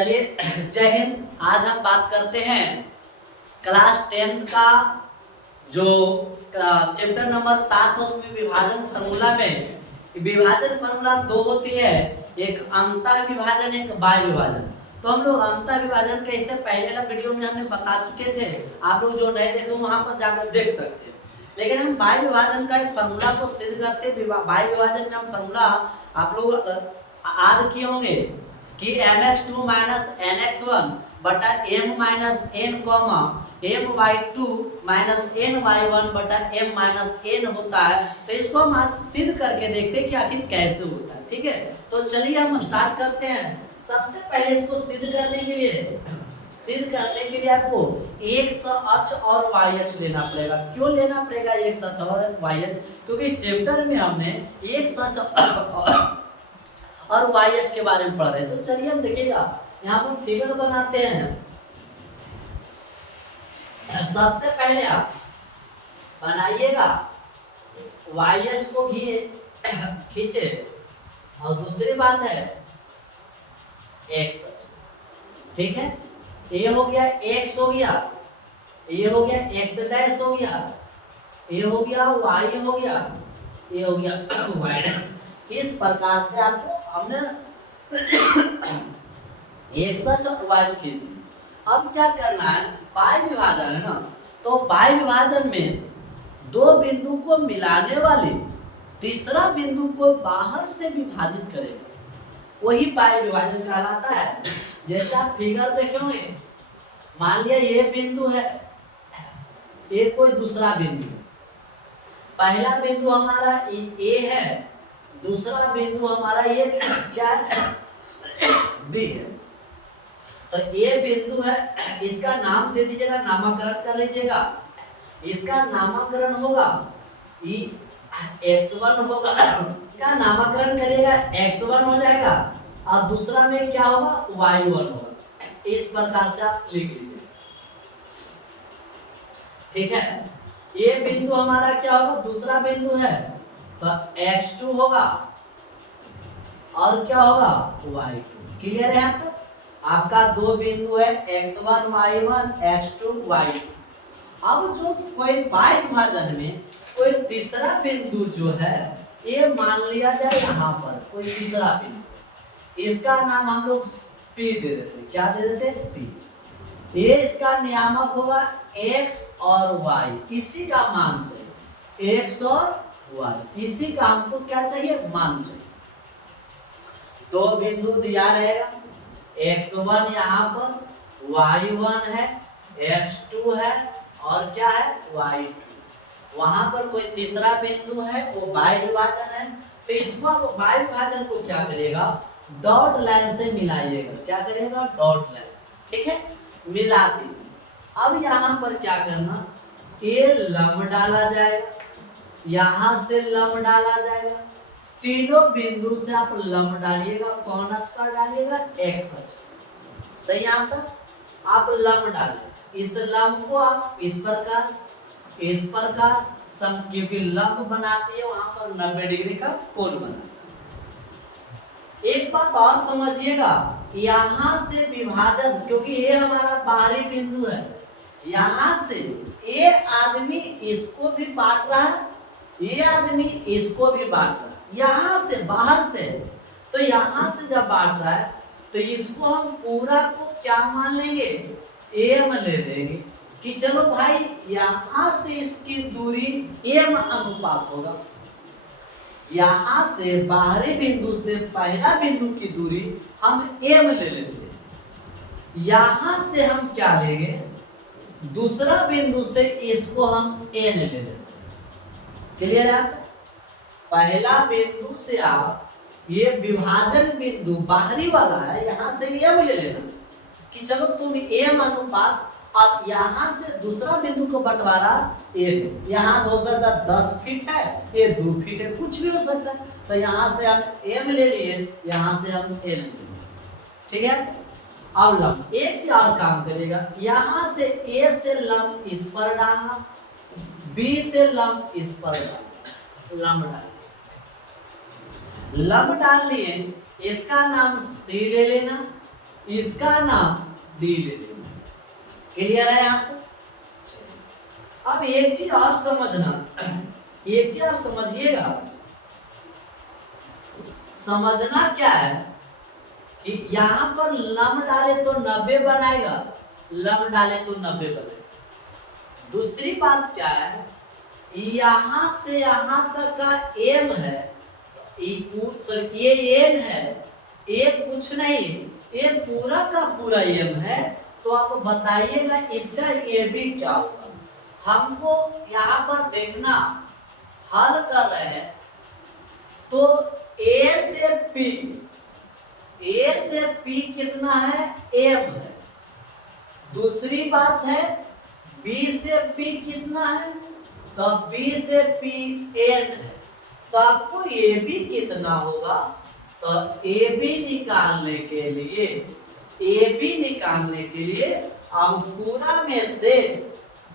चलिए जय हिंद। आज हम बात करते हैं क्लास 10 का जो चैप्टर नंबर 7 है उसमें विभाजन फार्मूला में विभाजन फार्मूला दो होती है, एक अंतः विभाजन एक बाह्य विभाजन। तो हम लोग अंतः विभाजन कैसे पहले वाला वीडियो में हमने बता चुके थे, आप लोग जो नहीं देखे वहां पर जाकर देख सकते हैं। लेकिन हम बाह्य विभाजन का एक फार्मूला को सिद्ध करते हैं। बाह्य विभाजन में हम फार्मूला आप लोग याद किए होंगे कि mx2 माइनस nx1 बटा m minus n comma my2 minus ny1 बटा m माइनस n होता है। तो इसको हम आज सिद्ध करके देखते हैं कि आखिर कैसे होता है। ठीक है, तो चलिए हम स्टार्ट करते हैं। सबसे पहले इसको सिद्ध करने के लिए आपको x अक्ष और y अक्ष लेना पड़ेगा। क्यों लेना पड़ेगा x अक्ष और y अक्ष? क्योंकि चैप्टर में हमने x अक्ष और वाई एच के बारे में पढ़ रहे हैं। तो चलिए हम देखिएगा, यहाँ पर फिगर बनाते हैं। सबसे पहले आप बनाइएगा वाई एच को खींचे और दूसरी बात है एक्स अक्ष। ठीक है, ये हो गया एक्स हो गया, ये हो गया एक्स डैश हो गया, ये हो गया वाई हो गया, ये हो गया वाई डैश। इस प्रकार से आपको हमने एक्स अक्ष और वाई अक्ष खींच दी। अब क्या करना है, बाह्य विभाजन है ना, तो बाह्य विभाजन में दो बिंदु को मिलाने वाले तीसरा बिंदु को बाहर से विभाजित करेगा, वही बाह्य विभाजन कहलाता है। जैसे आप फिगर देखे होंगे, मान लिया ये बिंदु है, ये कोई दूसरा बिंदु, पहला बिंदु हमारा ए है, दूसरा बिंदु हमारा ये क्या है, बी है। तो ये बिंदु है, इसका नाम दे दीजिएगा, नामकरण कर लीजिएगा। इसका नामकरण होगा x1 होगा, इसका नामकरण करिएगा x1 हो जाएगा और दूसरा में क्या होगा y1 होगा। इस प्रकार से आप लिख लीजिए। ठीक है, ये बिंदु हमारा क्या होगा, दूसरा बिंदु है, तो x2 होगा और क्या होगा y2। क्लियर है? तो आपका दो बिंदु है x1 y1 x2 y2। अब जो कोई बाह्य विभाजन में कोई तीसरा बिंदु जो है, ये मान लिया जाए यहाँ पर कोई तीसरा बिंदु, इसका नाम हम लोग p दे देते। क्या दे देते? p। ये इसका नियामक होगा x और y, इसी का मान चाहिए, x और y, इसी का हमको क्या चाहिए, मान चाहिए। दो बिंदु दिया रहेगा, x1 यहाँ पर, y1 है, x2 है और क्या है y2। वहां पर कोई तीसरा बिंदु है, वो बाह्य विभाजन है। तो इसको बाह्य विभाजन को क्या करेगा, डॉट लाइन से मिलाइएगा। क्या करेगा? डॉट लाइन से। ठीक है, मिला दी। अब यहाँ पर क्या करना, ये लंब डाला जाएगा, यहां से लंब डाला जाएगा। तीनों बिंदु से आप लंब डालिएगा। कौन अक्ष पर डालिएगा? एक्स अक्ष। सही आता, आप लंब डालिए। इस लंब को आप इस प्रकार क्योंकि लंब बनाती है वहां पर 90 डिग्री का कोण बना। एक बात और समझिएगा, यहां से विभाजन, क्योंकि ये हमारा बाहरी बिंदु है, यहां से ये आदमी इसको भी बांट रहा है, ये आदमी इसको भी बांट रहा है, यहां से बाहर से। तो यहां से जब बांट रहा है तो इसको हम पूरा को क्या मान लेंगे, एम ले लेंगे कि चलो भाई यहां से इसकी दूरी एम अनुपात होगा। यहां से बाहरी बिंदु से पहला बिंदु की दूरी हम एम ले लेते हैं। यहां से हम क्या लेंगे, दूसरा बिंदु से इसको हम एन ले लेते हैं। क्लियर है? पहला बिंदु से आप ये विभाजन बिंदु बाहरी वाला है, यहां से एम ले लेना कि चलो तुम एम अनुपात, और यहां से दूसरा बिंदु को बंटवारा एन। यहां से हो सकता है 10 फीट है, ये 2 फीट है, कुछ भी हो सकता है। तो यहां से हम एम ले लिए, यहां से हम एन ले लिए। ठीक है, अब लंब एक चीज और काम करेगा, यहां से ए से लंब इस पर डालना, बी से लंब इस पर डालना। लंब डालिए, लंब डाल लिए, इसका नाम सी ले लेना, इसका नाम डी ले लेंगे। क्लियर है यहाँ तक? अब एक चीज और समझना, एक चीज आप समझिएगा, समझना क्या है कि यहां पर लम डाले तो 90 बनाएगा, लम डाले तो 90 बनेगा। दूसरी बात क्या है, यहां से यहां तक का एम है, ये एन है, ये कुछ नहीं, ये पूरा का पूरा एम है। तो आप बताइएगा इसका ए बी क्या होगा। हमको यहाँ पर देखना, हल कर रहे हैं तो ए से पी, ए से पी कितना है, एम है। दूसरी बात है बी से पी कितना है, तो बी से पी एन है। तो आपको ए बी कितना होगा, तो ए बी निकालने के लिए, ए बी निकालने के लिए अब पूरा में से,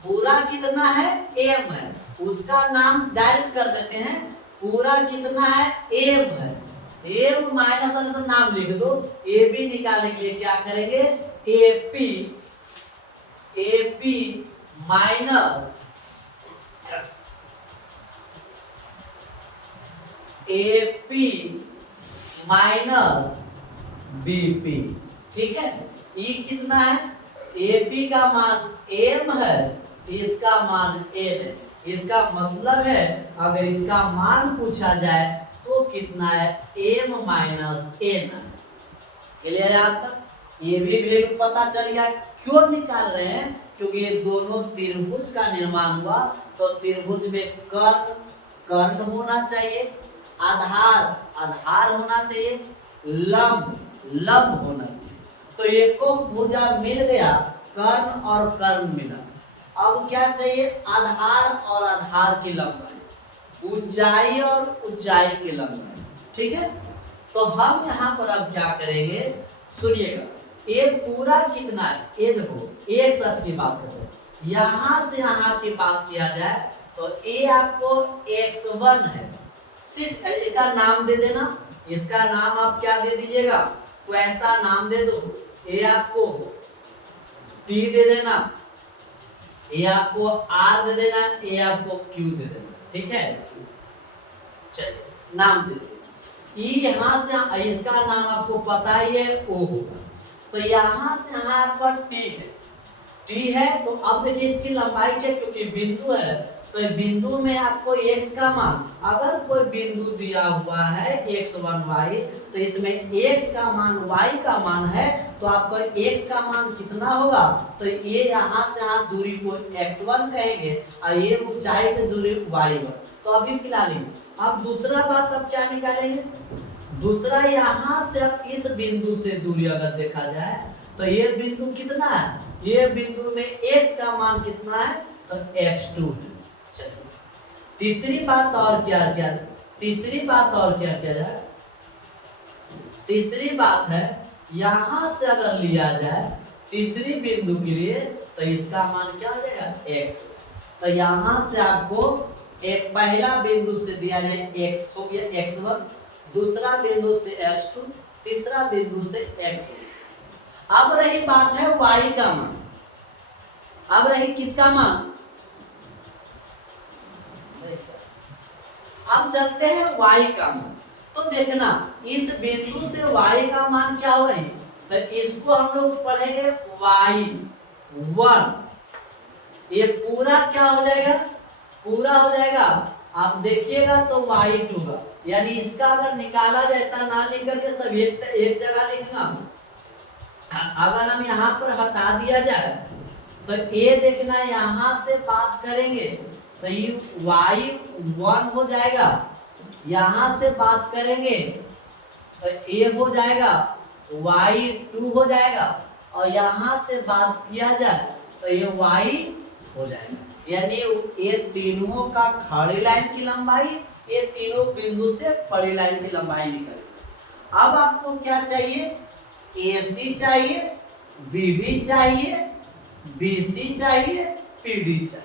पूरा कितना है, एम है, उसका नाम डायरेक्ट कर देते हैं। पूरा कितना है, एम है, एम माइनस तो नाम लिख दो। ए बी निकालने के लिए क्या करेंगे, A P minus A P minus B P. ठीक है, ई कितना है, ए पी का मान एम है, इसका मान एन है। इसका मतलब है अगर इसका मान पूछा जाए तो कितना है, एम माइनस एन है। क्लियर है आप तक? ये भी वैल्यू पता चल गया। क्यों निकाल रहे हैं, क्योंकि ये दोनों त्रिभुज का निर्माण हुआ, तो त्रिभुज में कर्ण कर्ण होना चाहिए, आधार आधार होना चाहिए, लंब लंब होना चाहिए। तो एको भुजा मिल गया, कर्ण और कर्ण मिला। अब क्या चाहिए, आधार और आधार की लंबाई, ऊंचाई और ऊंचाई की लंबाई। ठीक है, तो हम यहाँ पर अब क्या करेंगे, सुनिएगा। ये पूरा कितना है, ये देखो एक सच की बात करो, यहां से यहां की बात किया जाए तो ये आपको x1 है। सिर्फ इसका नाम दे देना, इसका नाम आप क्या दे दीजिएगा, कोई ऐसा नाम दे दो। ये आपको t दे देना, ये आपको r दे देना, ये आपको q दे देना। ठीक है, चलिए नाम दे दो। ई यहां से, इसका नाम आपको पता ही है, o होगा। तो यहां से यहां आपका t है, t है। तो अब देखिए इसकी लंबाई क्या, क्योंकि बिंदु है तो बिंदु में आपको x का मान, अगर कोई बिंदु दिया हुआ है x1 y, तो इसमें x का मान y का मान है, तो आपका x का मान कितना होगा, तो ये यहाँ से यहाँ दूरी को x1 कहेंगे और ये ऊंचाई पे दूरी y1। तो अभी फिलहाल ही अब दूसरा बात अब क्या निकालेंगे, दूसरा यहाँ से अब इस बिंदु से दूरी अगर देखा जाए तो ये बिंदु कितना है, ये बिंदु में x का मान कितना है, तो x2 है। चलिए तीसरी बात और क्या क्या, तीसरी बात और क्या क्या जाए, तीसरी बात है यहां से अगर लिया जाए तीसरी बिंदु के लिए, तो इसका मान क्या हो जाएगा, x। तो यहां से आपको एक पहला बिंदु से दिया जाए x हो गया x1, दूसरा बिंदु से x2, तीसरा बिंदु से x। अब रही बात है y का मान, अब रही किसका मान, अब चलते हैं y का मान। तो देखना इस बिंदु से y का मान क्या होगा, तो इसको हम लोग पढ़ेंगे y1। ये पूरा क्या हो जाएगा, पूरा हो जाएगा। आप देखिएगा तो y2 होगा, यानी इसका अगर निकाला जाए तो ना लिख करके सब एक जगह लिखना। अगर हम यहाँ पर हटा दिया जाए तो ये देखना, यहाँ से बात करेंगे तो ये y1 हो जाएगा, यहां से बात करेंगे तो ये हो जाएगा, y2 हो जाएगा, और यहां से बात किया जाए तो ये y हो जाएगा। यानी ये तीनों का खड़ी लाइन की लंबाई, ये तीनों बिंदु से बड़ी लाइन की लंबाई निकलेगी। अब आपको क्या चाहिए, AC चाहिए, BD चाहिए, BC चाहिए, PD चाहिए।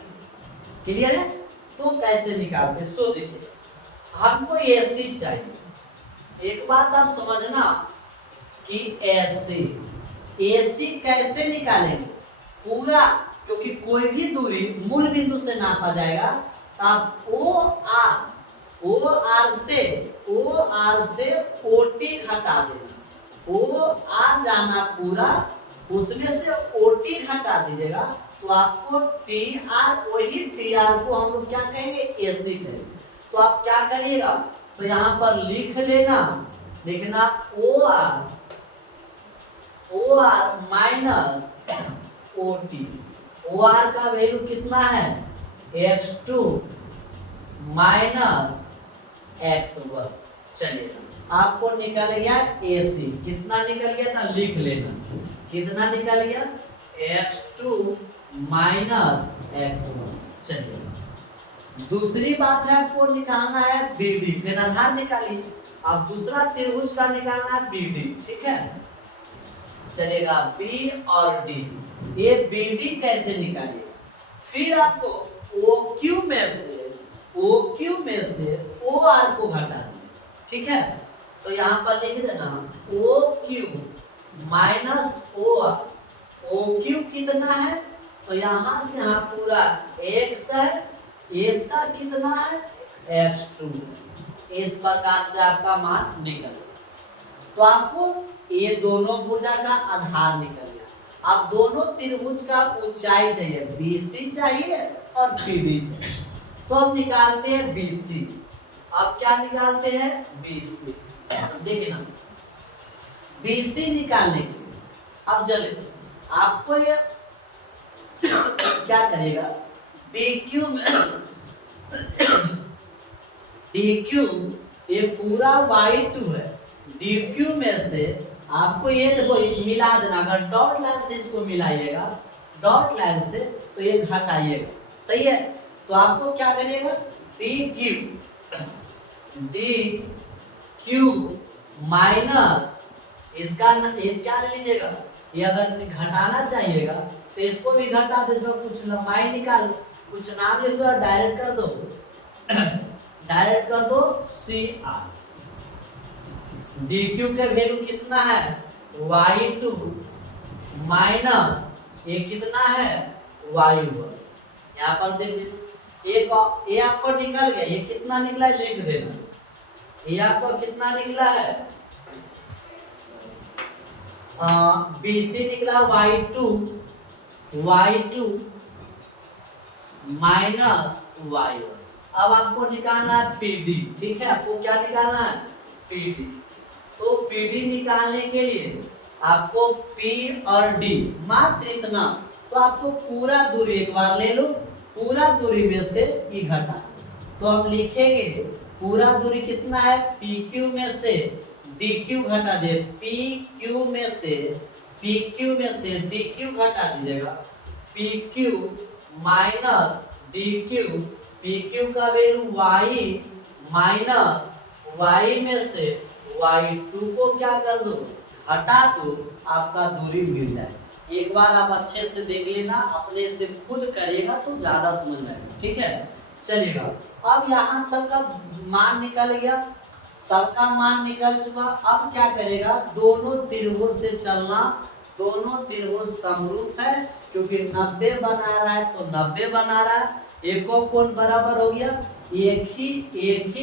क्लियर है? तो कैसे निकालते, सो देखिए हमको AC चाहिए। एक बात आप समझना कि AC AC कैसे निकालेंगे? पूरा, क्योंकि कोई भी दूरी मूल बिंदु से नापा जाएगा, तब OR से OT घटा देना, OR जाना पूरा, उसमें से OT घटा दीजिएगा, तो आपको TR, वही TR को हम लोग क्या कहेंगे? AC कहेंगे। तो आप क्या करिएगा? तो यहाँ पर लिखना OR माइनस OT। OR का वैल्यू कितना है? x2 minus x1। चलिएगा, आपको निकल गया AC। कितना निकल गया था? लिख लेना, कितना निकल गया? x2 minus x1। चलिए, दूसरी बात है, आपको निकालना है BD। फिर आधार निकालिए। अब दूसरा त्रिभुज का निकालना है BD, ठीक है? चलेगा, B और D। ये BD कैसे निकालिए? फिर आपको OQ में से OR को घटा दिए, ठीक है? तो यहाँ पर लिख देना OQ माइनस OR। OQ कितना है? तो यहाँ से यहाँ पूरा x है, S का कितना है? x2। इस प्रकार से आपका मान निकल। तो आपको ये दोनों भुजा का आधार निकल गया। अब दोनों त्रिभुज का ऊंचाई चाहिए, BC चाहिए और BD चाहिए। तो हम निकालते हैं BC। अब क्या निकालते हैं? BC। देखिए ना, BC निकालने के लिए अब चले, आपको ये क्या करेगा? DQ ये पूरा y2 है, DQ में से आपको ये देखो मिला देना। अगर डॉट लाइन से इसको मिलाइएगा, डॉट लाइन से, तो ये घटाइएगा, सही है? तो आपको क्या करिएगा? DQ माइनस इसका ये क्या ले लीजिएगा? ये अगर घटाना चाहिएगा तो इसको भी घटा दो, इसका कुछ लंबाई निकाल, कुछ नाम लिख दो और डायरेक्ट कर दो CR। DQ का वैल्यू कितना है? y2 माइनस ये कितना है? y1। यहाँ पर देखिए, ये आपको निकल गया। ये कितना निकला है? लिख देना। ये आपको कितना निकला है? BC निकला y2 माइनस y1। अब आपको निकालना है PD, ठीक है? आपको क्या निकालना है? PD। तो PD निकालने के लिए आपको P और D मात्र इतना, तो आपको पूरा दूरी एक बार ले लो, पूरा दूरी में से E घटा। तो हम लिखेंगे पूरा दूरी कितना है? PQ में से DQ घटा दे, PQ में से DQ घटा दीजिएगा, PQ माइनस DQ। PQ का वैल्यू y माइनस y में से y2 को क्या कर दो? हटा दो, आपका दूरी मिल जाए। एक बार आप अच्छे से देख लेना, अपने से खुद करेगा तो ज्यादा समझ आएगा, ठीक है? चलिएगा, अब यहाँ सबका मान निकल गया, सबका मान निकल चुका। अब क्या करेगा? दोनों त्रिभुज से चलना, दोनों त्रिभुज समरूप है, क्योंकि 90 बना रहा है तो 90 बना रहा है। एक और कोण बराबर हो गया, एक ही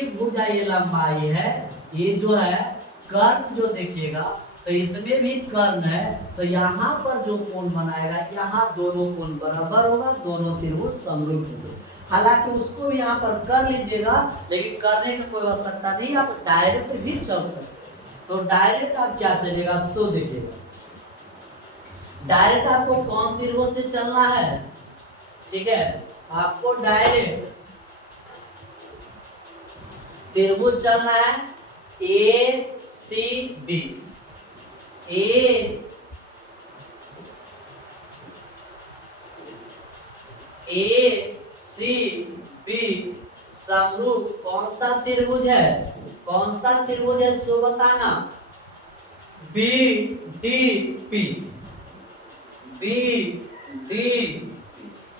भुजा ये लंबाई है। ये जो है कर्ण जो देखिएगा तो इसमें भी कर्ण है, तो यहाँ पर जो कोण बनाएगा, यहाँ दोनों कोण बराबर होगा, दोनों त्रिभुज समरूप होंगे। हालांकि उसको भी यहाँ पर कर लीजिएगा, लेकिन करने की कोई आवश्यकता नहीं, आप डायरेक्ट भी चल सकते हैं। तो डायरेक्ट आप क्या चलेगा? सो देखिएगा, डायरेक्ट आपको कौन त्रिभुज से चलना है? ठीक है, आपको डायरेक्ट त्रिभुज चलना है ACB। ACB समरूप कौन सा त्रिभुज है? कौन सा त्रिभुज है सो बताना। BDP।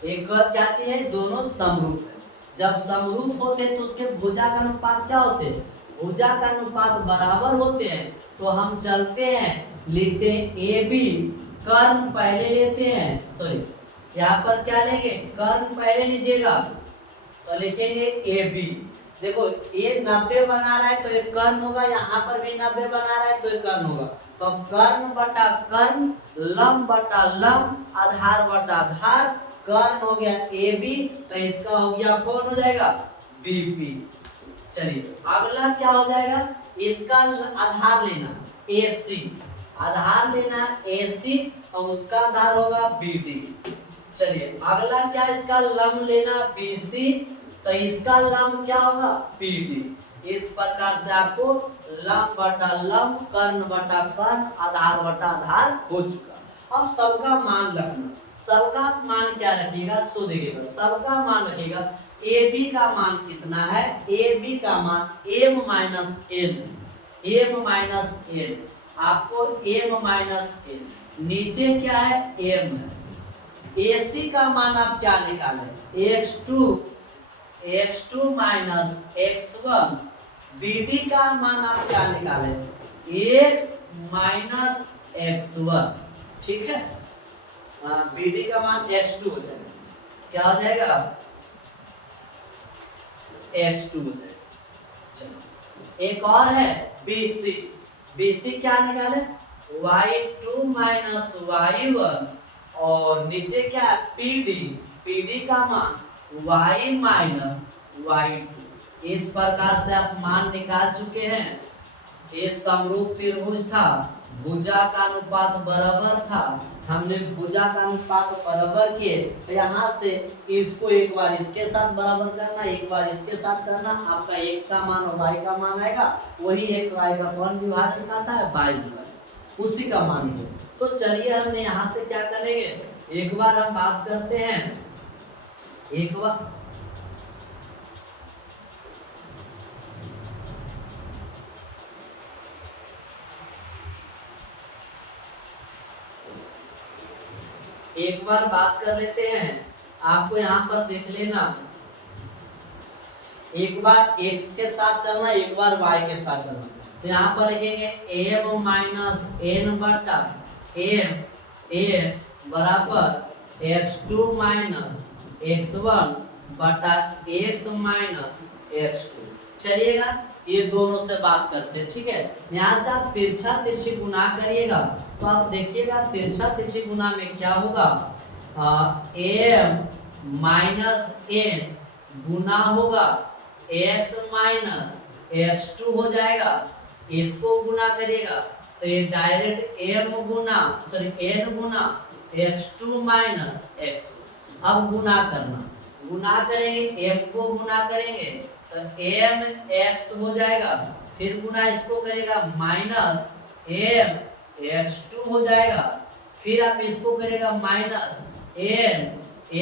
एक और क्या चीज है? दोनों समरूप है। जब समरूप होते हैं तो उसके भुजा का अनुपात क्या होते हैं? भुजा का अनुपात बराबर होते हैं, तो हम चलते हैं लिखते हैं ए बी, कर्ण पहले लेते हैं, सॉरी यहाँ पर क्या लेंगे, कर्ण पहले लीजिएगा, तो लिखेंगे ए बी। देखो ये 90 बना रहा है तो ये कर्ण होगा, यहाँ पर भी 90 बना रहा है तो ये कर्ण होगा, तो कर्ण बटा कर्ण, लंब बटा लंब, आधार बटा आधार, कर्ण हो गया ए बी, तो इसका हो गया कौन हो जाएगा, बी पी। चलिए अगला क्या हो जाएगा, इसका आधार लेना ए सी, आधार लेना ए सी, तो उसका आधार होगा बी डी। चलिए अगला क्या, इसका लंब लेना बी सी, तो इसका लंब क्या होगा, पी डी। इस प्रकार से आपको लंब बटा लंब, कर्ण बटा कर्ण, आधार बटा आधार हो चुका। अब सबका मान रखना, सबका मान क्या रखिएगा, सो देखिएगा, सबका मान रखिएगा ए बी का मान कितना है, ए बी का मान M minus N, M minus N, आपको एम माइनस एन, नीचे क्या है एम है। AC का मान आप क्या निकालें, x2 माइनस x1, BD का मान आप क्या निकालें, x माइनस x1, ठीक है। BD का मान x2 हो जाएगा, क्या हो जाएगा, x2 हो जाएगा। चलो एक और है BC, BC क्या निकाले, y2 माइनस y1, और नीचे क्या है PD, PD का मान y माइनस y2। इस प्रकार से आप मान निकाल चुके हैं। ये समरूप त्रिभुज था, भुजा का अनुपात बराबर था, हमने भुजा का अनुपात बराबर किए, तो यहाँ से इसको एक बार इसके साथ बराबर करना, एक बार इसके साथ करना, आपका x का मान और y का मान आएगा, वही x y का कौन विभाजन आता है, y विभाजन, उसी का मान है। तो चलिए हमने यहाँ से क्या करेंगे, एक बार हम बात करते हैं, एक बार बात कर लेते हैं। आपको यहाँ पर देख लेना, एक बार x के साथ चलना, एक बार y के साथ चलना, तो यहाँ पर लिखेंगे m माइनस एन बटा एम ए बराबर x2 माइनस x1 बटा x माइनस x2। चलिएगा ये दोनों से बात करते हैं, ठीक है। यहाँ से आप तिरछा तिरछी गुना करिएगा, तो आप देखिएगा तिरछा तिरछी गुना में क्या होगा, m माइनस एन गुना होगा x माइनस x2 हो जाएगा, इसको गुना करिएगा तो ये डायरेक्ट m गुना सॉरी n गुना x2 माइनस x। अब गुना करना, गुना करेंगे m को गुना करेंगे तो m x हो जाएगा, फिर गुना इसको करेगा माइनस m x2 हो जाएगा, फिर आप इसको करेगा माइनस n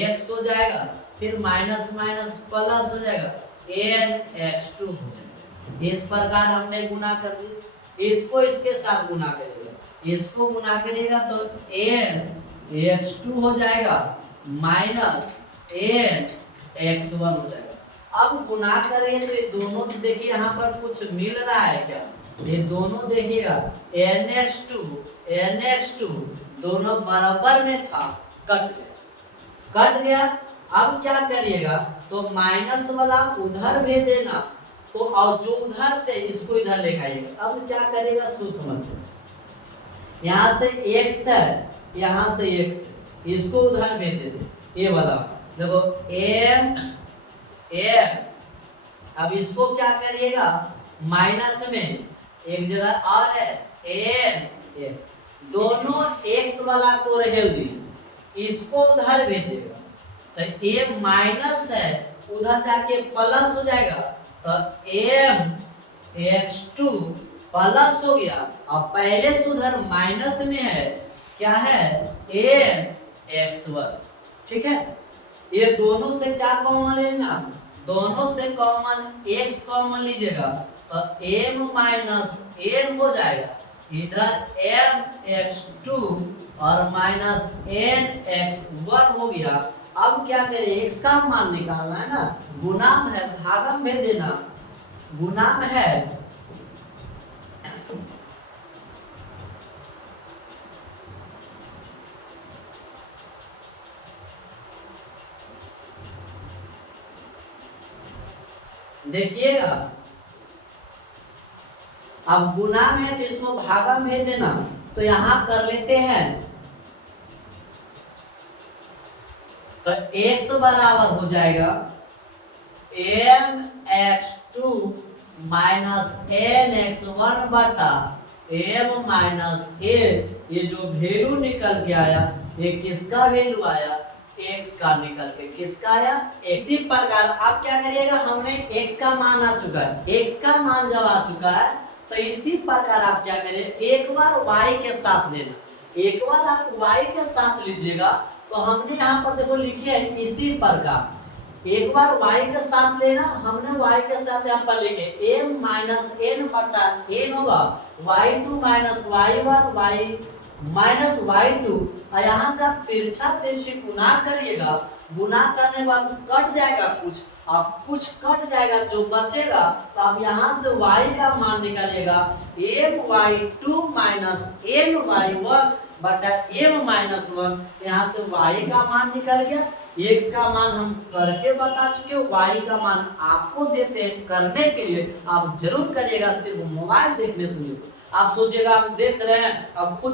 x हो जाएगा, फिर माइनस माइनस प्लस हो जाएगा n x2 हो जाएगा। इस प्रकार हमने गुना कर दिया। इसको इसके साथ गुना करेगा, इसको गुना करेगा तो n x2 हो जाएगा माइनस n x1 हो जाएगा। अब गुना करेंगे तो ये दोनों देखिए यहाँ पर कुछ मिल रहा है क्या, ये दोनों देखिएगा nx2 दोनों बराबर में था, कट गया। अब क्या करिएगा तो माइनस वाला उधर भेज देना, तो और जो उधर से इसको इधर लेकर आइएगा। अब क्या करेगा सो समझो, यहाँ से x है, यहाँ से x है, इसको उधर भेज देते, ये वाला देखो m x। अब इसको क्या करिएगा माइनस में एक जगह और है n x, दोनों x वाला को रहेल दिए, इसको उधर भेजेगा तो a माइनस है, उधर जाके प्लस हो जाएगा तो m x2 प्लस हो गया। अब पहले से उधर माइनस में है, क्या है n x1, ठीक है। ये दोनों से क्या कॉमन लेना, दोनों से कॉमन x कॉमन लीजिएगा तो m माइनस n हो जाएगा, इधर m x2 और माइनस n x1 हो गया। अब क्या करें, x का मान निकालना है ना, गुणाम है भागम भेज देना, गुणाम है देखिएगा, अब गुना में है तो इसको भागा में देना, तो यहां कर लेते हैं, तो x बराबर हो जाएगा mx2 माइनस nx1 बटा m माइनस a। ये जो वैल्यू निकल के आया, ये किसका वैल्यू आया, x का निकल के किसका आया। इसी प्रकार आप क्या करिएगा, हमने x का मान आ चुका है, x का मान जब आ चुका है तो इसी प्रकार आप क्या करें, एक बार y के साथ लेना, एक बार आप y के साथ लीजिएगा, तो हमने यहाँ पर देखो लिखे है इसी प्रकार, एक बार y के साथ लेना, हमने y के साथ यहाँ पर लिखे m माइनस n बटा n होगा y2 minus y1 y minus y2, और यहाँ से आप तिरछा तिरछी गुना करिएगा, गुना करने के बाद कट जाएगा कुछ, अब कुछ कट जाएगा, जो बचेगा तो आप यहाँ से y का मान निकालिएगा my2 माइनस ny1 बटा m माइनस 1, यहाँ से y का मान निकल गया। x का मान हम करके बता चुके, y का मान आपको देते हैं, करने के लिए आप जरूर करिएगा, सिर्फ मोबाइल देखने से नहीं। आप सोचिएगा हम देख रहे हैं, अब खुद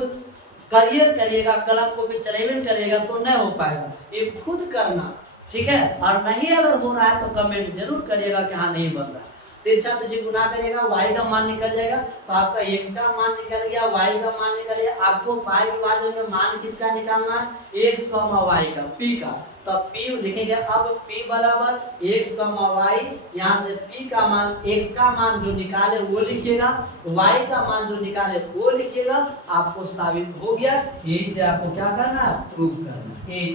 करिएगा, कलम को भी चलेवन करिएगा तो नहीं हो पाएगा, ये खुद करना, ठीक है। और नहीं अगर हो रहा है तो कमेंट जरूर करिएगा कि हाँ नहीं बन रहा है। तिरछा तिरछी गुना करिएगा, y का मान निकल जाएगा, तो आपका x का मान निकल गया, y का मान निकल गया। आपको y विभाजन में मान किसका निकालना है, x, y का, p का, तो p लिखेंगे। अब p बराबर x, y, यहाँ से p का मान, x का मान जो निकाले वो लिखिएगा, y का मान जो निकाले वो लिखिएगा। आपको साबित हो गया, यही से आपको क्या करना है, प्रूव करना है,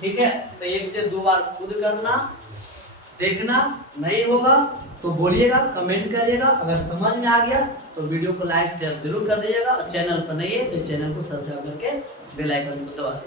ठीक है। तो एक से दो बार खुद करना, देखना, नहीं होगा तो बोलिएगा, कमेंट करिएगा। अगर समझ में आ गया तो वीडियो को लाइक शेयर जरूर कर दीजिएगा, और चैनल पर नहीं है तो चैनल को सब्सक्राइब करके बेल आइकन को दबा दें।